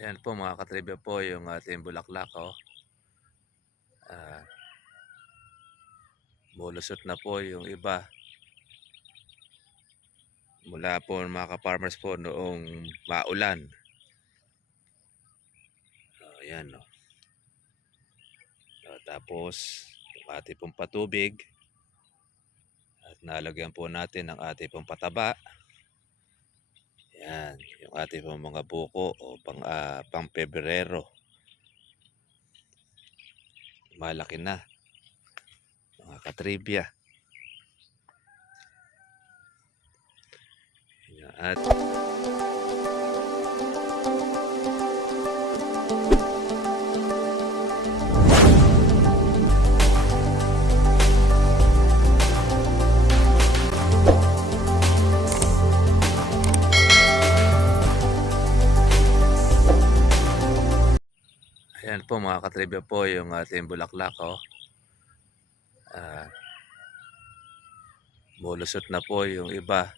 Ayan po mga katribya po yung ating bulaklak, oh. Ah, Bulusot na po yung iba. Mula po mga ka-farmers po noong maulan. Ayan, oh. Tapos yung ating pong patubig at nalagyan po natin ng ating pong pataba. Ayan, yung ating pong mga buko o pang Pebrero. Malaki na mga katribya. At ayan po mga katribya po yung ating bulaklak, oh. Bulusot na po yung iba.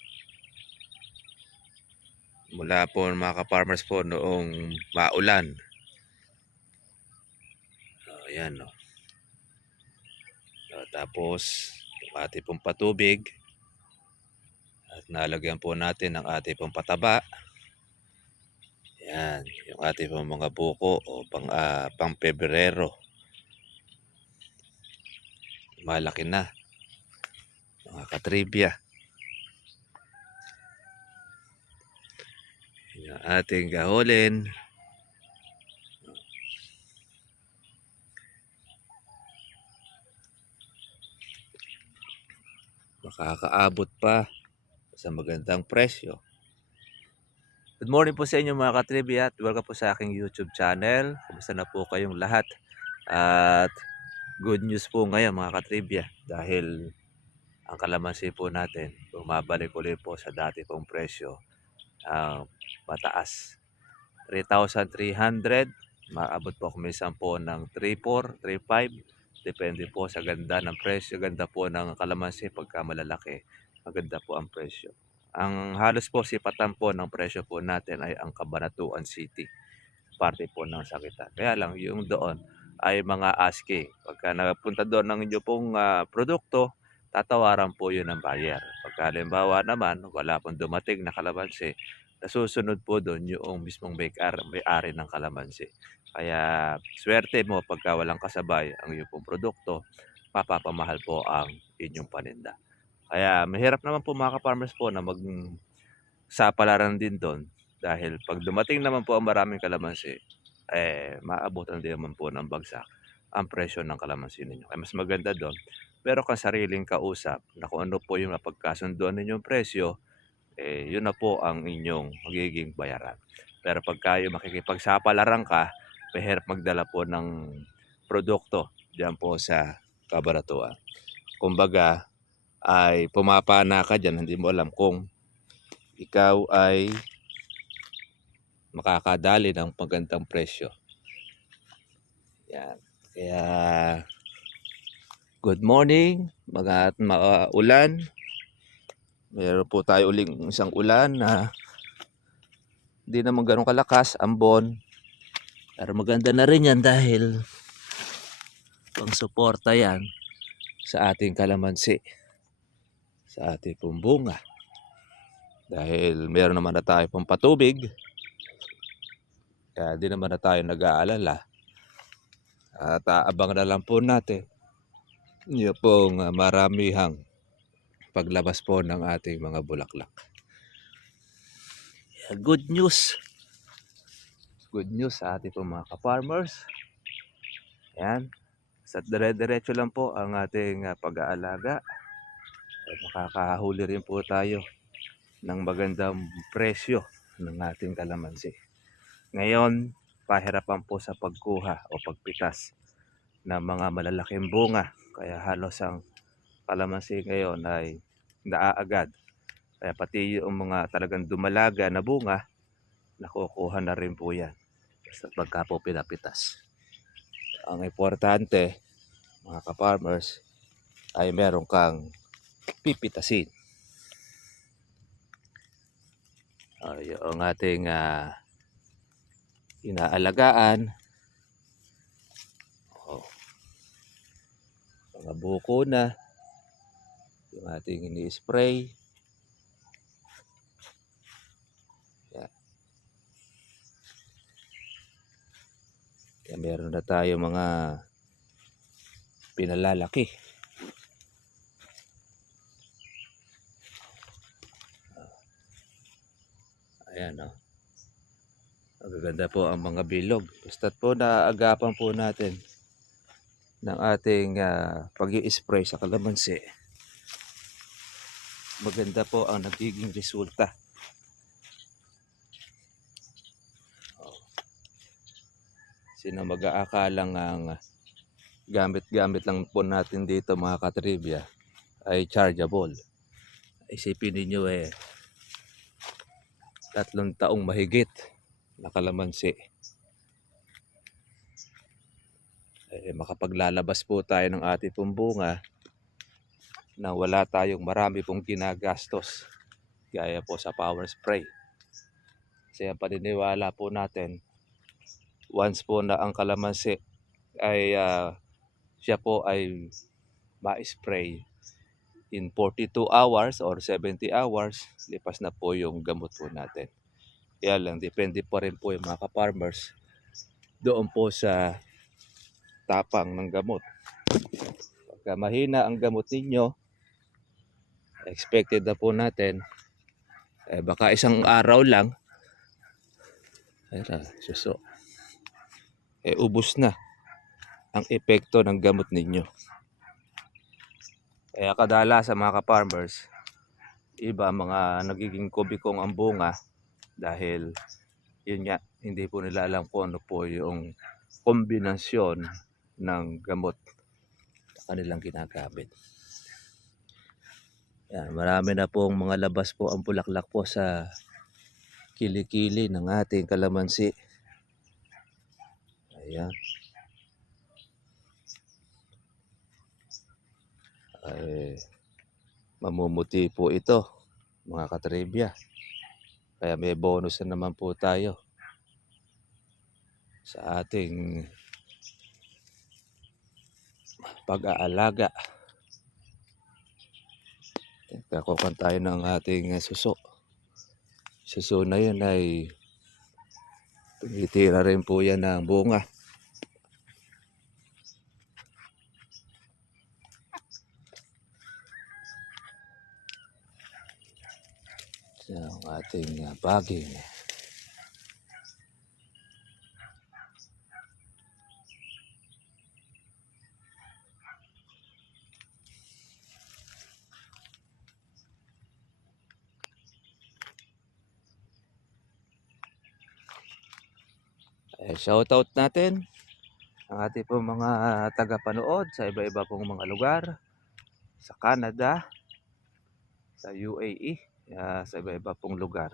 Mula po mga ka-farmers po noong maulan. Ayan, oh. Tapos yung ating pong patubig at nalagyan po natin ng ating pong pataba. Ayan, yung ating pong mga buko o pang Pebrero. Malaki na mga katribya. Yung ating gahulin. Makakaabot pa sa magandang presyo. Good morning po sa inyo mga katribya at welcome po sa aking YouTube channel. Kumusta na po kayong lahat? At good news po ngayon mga katribya dahil ang kalamansi po natin bumabalik ulit po sa dati pong presyo. Mataas 3,300, maabot po kumisan po ng 3,400, 3,500. Depende po sa ganda ng presyo, ganda po ng kalamansi. Pagka malalaki, maganda po ang presyo. Ang halos po sipatan po ng presyo po natin ay ang Cabanatuan City, parte po ng Sakitan. Kaya lang yung doon ay mga asking. Pagka napunta doon ng inyo pong produkto, tatawaran po yun ng buyer. Pagka halimbawa naman, wala pong dumating na kalamansi, nasusunod po doon yung mismong may-ari ng kalamansi. Kaya swerte mo pagka walang kasabay ang iyong pong produkto, mapapamahal po ang inyong paninda. Kaya mahirap naman po mga ka-farmers po na magsapalaran din doon dahil pag dumating naman po ang maraming kalamansi, maabutan din naman po ng bagsak ang presyo ng kalamansi ninyo. Kaya mas maganda doon, pero kang sariling kausap na kung ano po yung napagkasunduan ninyong presyo, yun na po ang inyong magiging bayaran. Pero pag kayo makikipagsapalaran ka, mahirap magdala po ng produkto diyan po sa kabaratuan. Kumbaga, ay pumapana ka dyan, hindi mo alam kung ikaw ay makakadali ng magandang presyo. Yan. Kaya, good morning, mga maulan. Meron po tayo uling isang ulan na hindi naman ganun kalakas, ambon. Pero maganda na rin yan dahil pang suporta yan sa ating kalamansi, sa ating pong bunga. Dahil meron naman na tayo pong patubig, kaya di naman na tayo nag-aalala. At aabang na lang po natin yung pong maramihang paglabas po ng ating mga bulaklak. Good news. Good news sa ating pong mga ka-farmers. Yan. Sa dire-diretso lang po ang ating pag-aalaga. At makakahuli rin po tayo ng magandang presyo ng ating kalamansi. Ngayon, pahirapan po sa pagkuha o pagpitas ng mga malalaking bunga. Kaya halos ang kalamansi ngayon ay naaagad. Kaya pati yung mga talagang dumalaga na bunga, nakukuha na rin po yan sa pagka po pinapitas. Ang importante, mga ka-farmers, ay meron kang pipitasin. Yung ating inaalagaan. Oh, mga buko na, yung ating ini-spray. Yan. Yan, meron na tayo mga pinalalaki. Ayan o. Magaganda po ang mga bilog. Basta't po naaagapan po natin ng ating pag-i-spray sa kalamansi. Maganda po ang nagiging resulta. Sino mag-aakalang ang gamit-gamit lang po natin dito mga katribya ay chargeable. Isipin ninyo 3 taong mahigit na kalamansi. Makapaglalabas po tayo ng ating pong bunga na wala tayong marami pong ginagastos gaya po sa power spray. Kasi ang paniniwala po natin, once po na ang kalamansi ay siya po ay ma-spray in 42 hours or 70 hours, lipas na po yung gamot po natin. Kaya lang, depende pa rin po yung mga ka-farmers doon po sa tapang ng gamot. Pagka mahina ang gamot ninyo, expected na po natin, baka isang araw lang, ubos na ang epekto ng gamot ninyo. Kaya kadalasan mga ka-farmers, iba mga nagiging kubikong ang bunga dahil yun nga, hindi po nila alam kung ano po yung kombinasyon ng gamot na kanilang ginagamit. Yan, marami na pong mga labas po ang bulaklak po sa kilikili ng ating kalamansi. Ayan. Ay, mamumuti po ito mga katribya. Kaya may bonus na naman po tayo sa ating pag-aalaga. Kakukan tayo ng ating suso. Suso na yun ay tumitira rin po yan ng bunga. Ang ating baging. Shoutout natin ang ating pong mga tagapanood sa iba-iba pong mga lugar, sa Canada, sa UAE, sa iba-iba pong lugar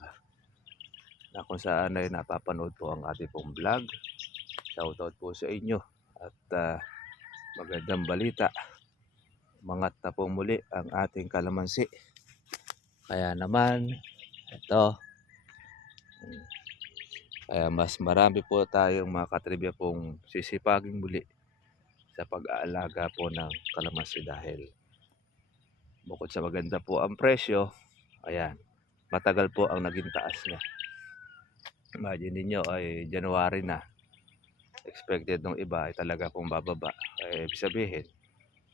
na kung saan ay napapanood po ang ating pong vlog. Shoutout po sa inyo at magandang balita, umangat na po muli ang ating kalamansi. Kaya naman ito, kaya mas marami po tayong mga katribya pong sisipagin muli sa pag-aalaga po ng kalamansi dahil bukod sa maganda po ang presyo, ayan, matagal po ang naging taas niya. Imagine ninyo ay January na, expected ng iba ay talaga pong bababa. Ibig sabihin,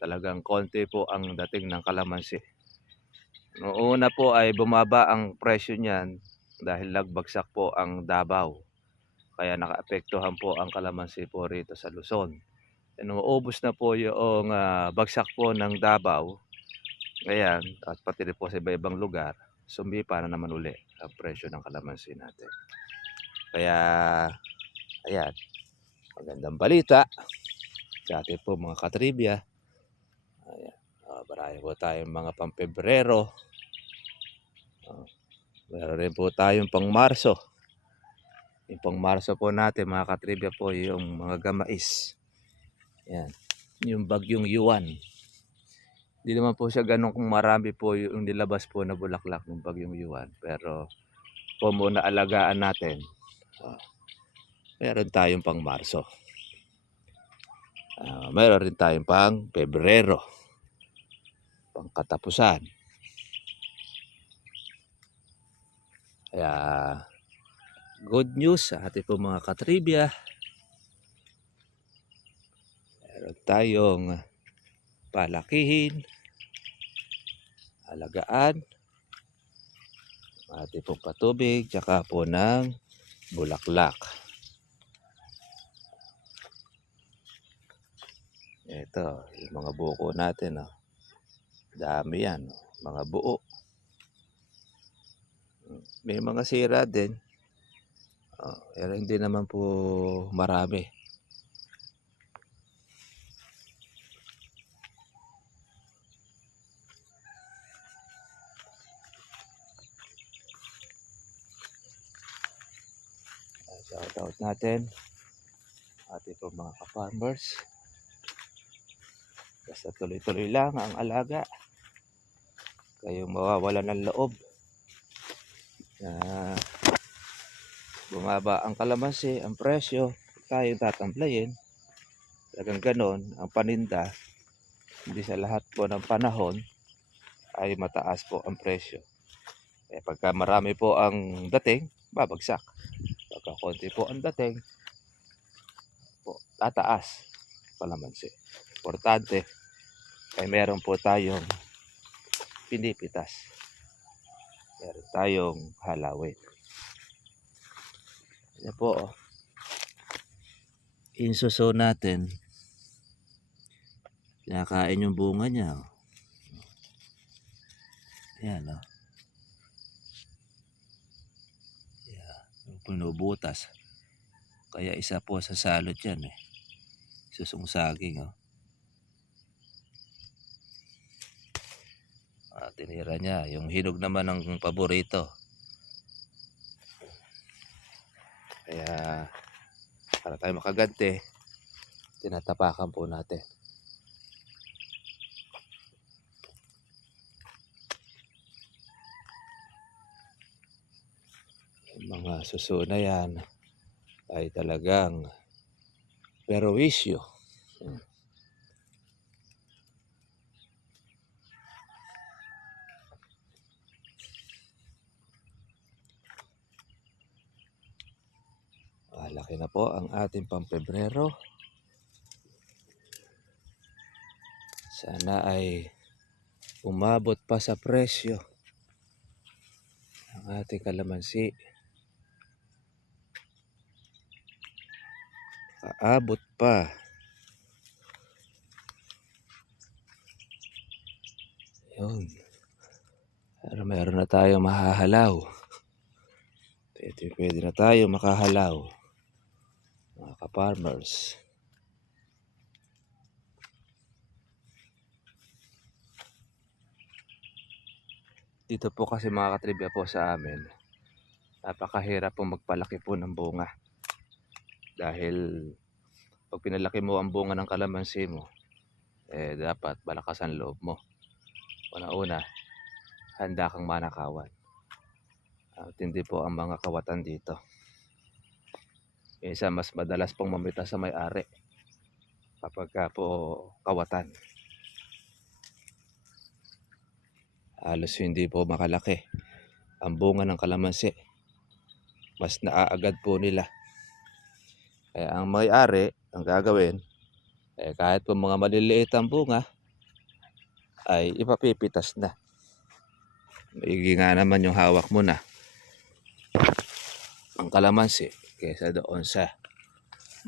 talagang konti po ang dating ng kalamansi. Noong una po ay bumaba ang presyo niyan dahil nagbagsak po ang Davao. Kaya nakaapektuhan po ang kalamansi po rito sa Luzon. Nung ubos na po yung bagsak po ng Davao, ayan, at pati rin po sa iba-ibang lugar, sumipa na naman uli ang presyo ng kalamansi natin. Kaya, ayan, magandang balita sa ating po mga katribya. Ayan, marami po tayong mga pang-Pebrero. Meron rin po tayong pang Marso. Yung pang Marso po natin mga katribya po yung mga gamais. Yan. Yung bagyong Yuan. Hindi naman po siya ganun kung marami po yung nilabas po na bulaklak ng bagyong Yuan. Pero kung muna alagaan natin, Meron tayong pang Marso. Meron rin tayong pang Pebrero. Pang katapusan. Kaya good news sa ating po mga katribya. Meron tayong palakihin, alagaan, ating pong patubig, tsaka po ng bulaklak. Ito, yung mga buko natin. Oh. Dami yan. Oh. Mga buo. May mga sira din. Oh, pero hindi naman po marami. Shout out natin ating po mga ka-farmers. Basta tuloy-tuloy lang ang alaga. Kayong mawawala ng loob na bumaba ang kalamansi, ang presyo, tayong tatamplayin. Talagang ganon, ang paninda, hindi sa lahat po ng panahon ay mataas po ang presyo. Eh, pagka marami po ang dating, babagsak. Pagka konti po ang dating, po, tataas kalamansi. Importante ay meron po tayong pinipitas. Meron tayong halawin. Yan po, oh. Insuso natin, kinakain yung bunga niya. Oh. Yan, oh. Yan, pinubutas. Kaya isa po sa salot yan, eh. Susong saging, oh. Tinira niya. Yung hinog naman ng paborito. Kaya, para tayo makaganti, tinatapakan po natin. Yung mga suso na yan ay talagang perwisyo. Laki na po ang ating pang Pebrero. Sana ay umabot pa sa presyo ang ating kalamansi. Aabot pa. Yun. Pero meron na tayong mahahalaw. Pwede na tayo makahalaw. Mga ka-farmers. Dito po kasi mga katribya po sa amin, napakahirap po magpalaki po ng bunga. Dahil pag pinalaki mo ang bunga ng kalamansi mo, eh dapat malakas ang loob mo. Una-una, handa kang manakawan. At hindi po ang mga kawatan dito. Isa mas madalas pong mamita sa may-ari kapag po kawatan. Halos hindi po makalaki ang bunga ng kalamansi. Mas naaagad po nila. Kaya ang may-ari, ang gagawin, kahit po mga maliliit ang bunga, ay ipapipitas na. Maigi nga naman yung hawak mo na ang kalamansi kaysa doon sa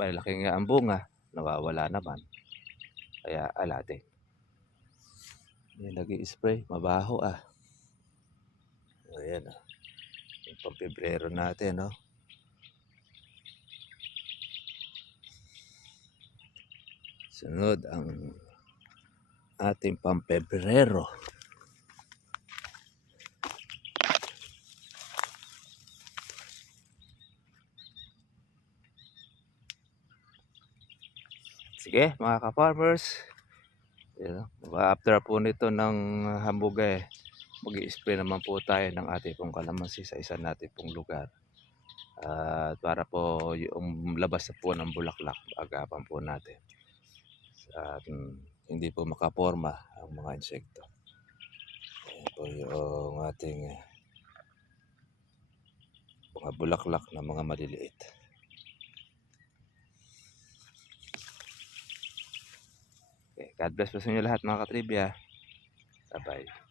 malaki nga ang bunga, nawawala naman. Kaya alatin. Yung nag-i-spray, mabaho ah. Ayan ah. Yung pang Pebrero natin, no? Sunod ang ating pang Pebrero. Sige mga ka-farmers, after po nito ng hambuga, mag-i-spray naman po tayo ng ating pong kalamansi sa isa natin pong lugar. At para po yung labas na po ng bulaklak agapan po natin at hindi po makaporma ang mga insekto. Ayan po yung ating mga bulaklak na mga maliliit. Okay, God bless po sa inyo lahat mga katribya. Bye-bye.